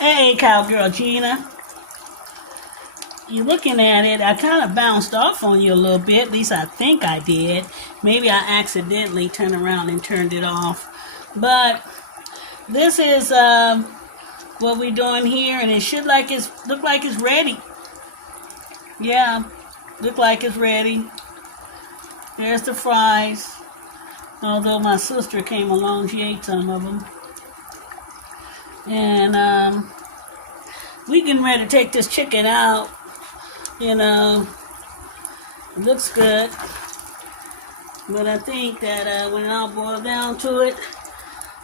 Hey, Cowgirl Gina. You looking at it, I kind of bounced off on you a little bit. At least I think I did. Maybe I accidentally turned around and turned it off. But this is what we're doing here, and it should look like it's ready. Yeah, look like it's ready. There's the fries. Although my sister came along, she ate some of them. And we getting ready to take this chicken out. You know, it looks good. But I think that when it all boils down to it,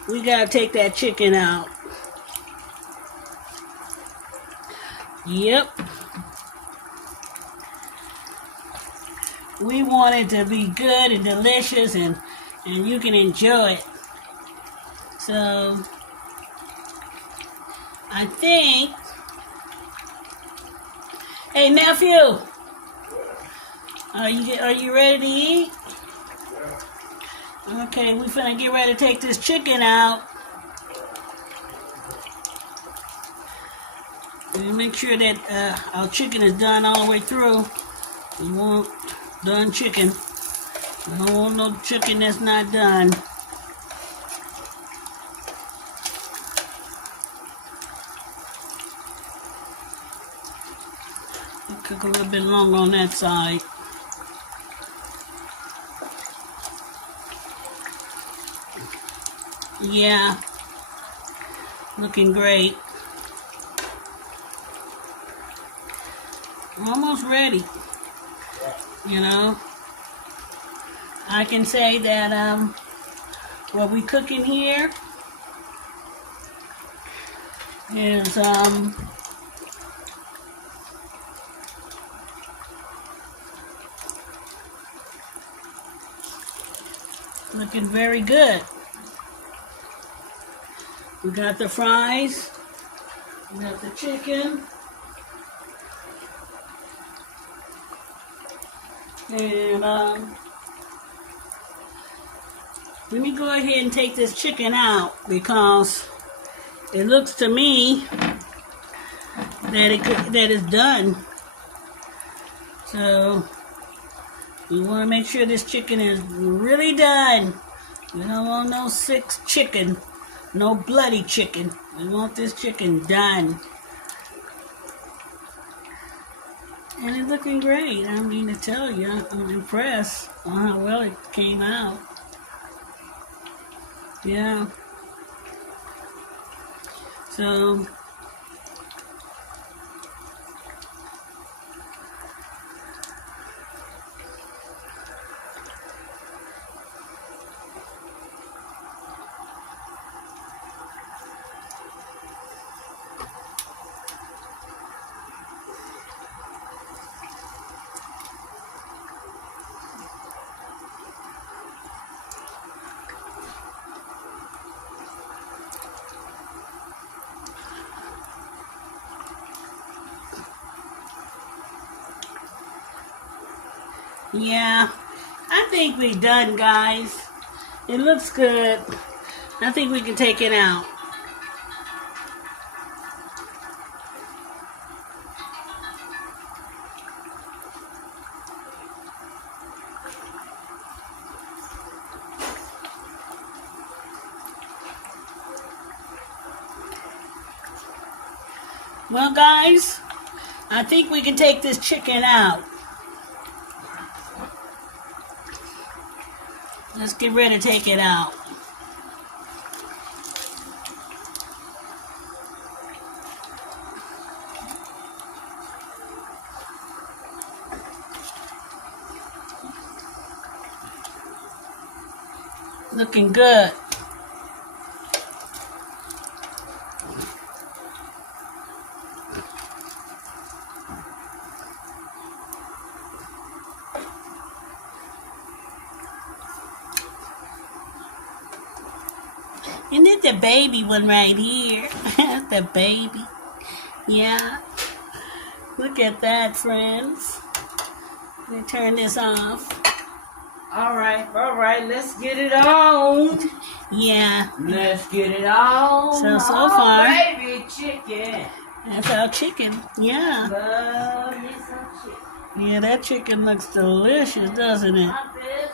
we gotta take that chicken out. Yep. We want it to be good and delicious and you can enjoy it. So I think, hey nephew, are you ready to eat? Okay, we finna get ready to take this chicken out. And make sure that our chicken is done all the way through. We want done chicken. We don't want no chicken that's not done. It took a little bit longer on that side. Yeah, looking great. Almost ready. You know, I can say that what we cooking here is looking very good. We got the fries, we got the chicken, and let me go ahead and take this chicken out because it looks to me that it's done. So we want to make sure this chicken is really done. We don't want no sick chicken. No bloody chicken. We want this chicken done. And it's looking great. I mean to tell you, I'm impressed on how well it came out. Yeah. So yeah, I think we're done, guys. It looks good. I think we can take it out. Well, guys, I think we can take this chicken out. Let's get ready to take it out. Looking good. And then the baby one right here. The baby. Yeah. Look at that, friends. Let me turn this off. All right, let's get it on. Yeah. Let's get it on. So far, baby chicken. that's our chicken. Yeah. Love me some chicken. Yeah, that chicken looks delicious, doesn't it? My best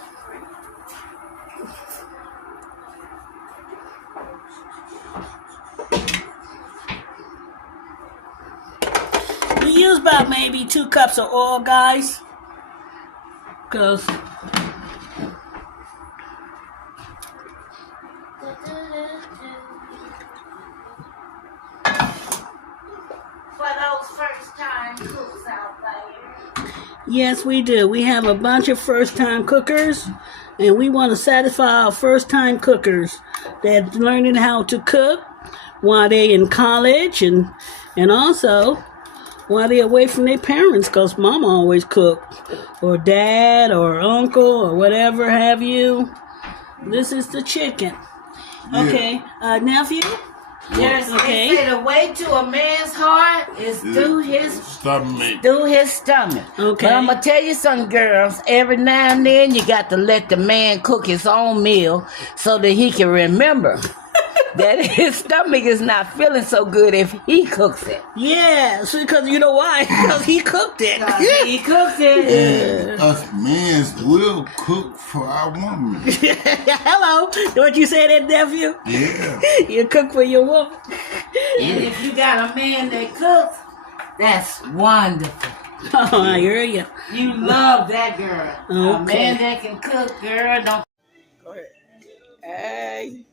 We use about maybe 2 cups of oil, guys. Because for those first time cooks out there. yes, we do. We have a bunch of first-time cookers, and we want to satisfy our first-time cookers that's learning how to cook while they're in college and also while they're away from their parents, because mama always cooked, or dad or uncle or whatever have you. This is the chicken. Yeah. Okay, nephew? Yes, Okay. they say the way to a man's heart is through his Stomach. stomach. Okay. But I'm gonna tell you something, girls. Every now and then you got to let the man cook his own meal so that he can remember that his stomach is not feeling so good if he cooks it. Yeah, because you know why? Because he cooked it. He cooked it. And us men will cook for our woman. Hello. What you say that, nephew? Yeah. You cook for your woman. And if you got a man that cooks, that's wonderful. Oh, I hear you. You love that girl. A Okay. man that can cook, girl, don't. Go ahead. Hey.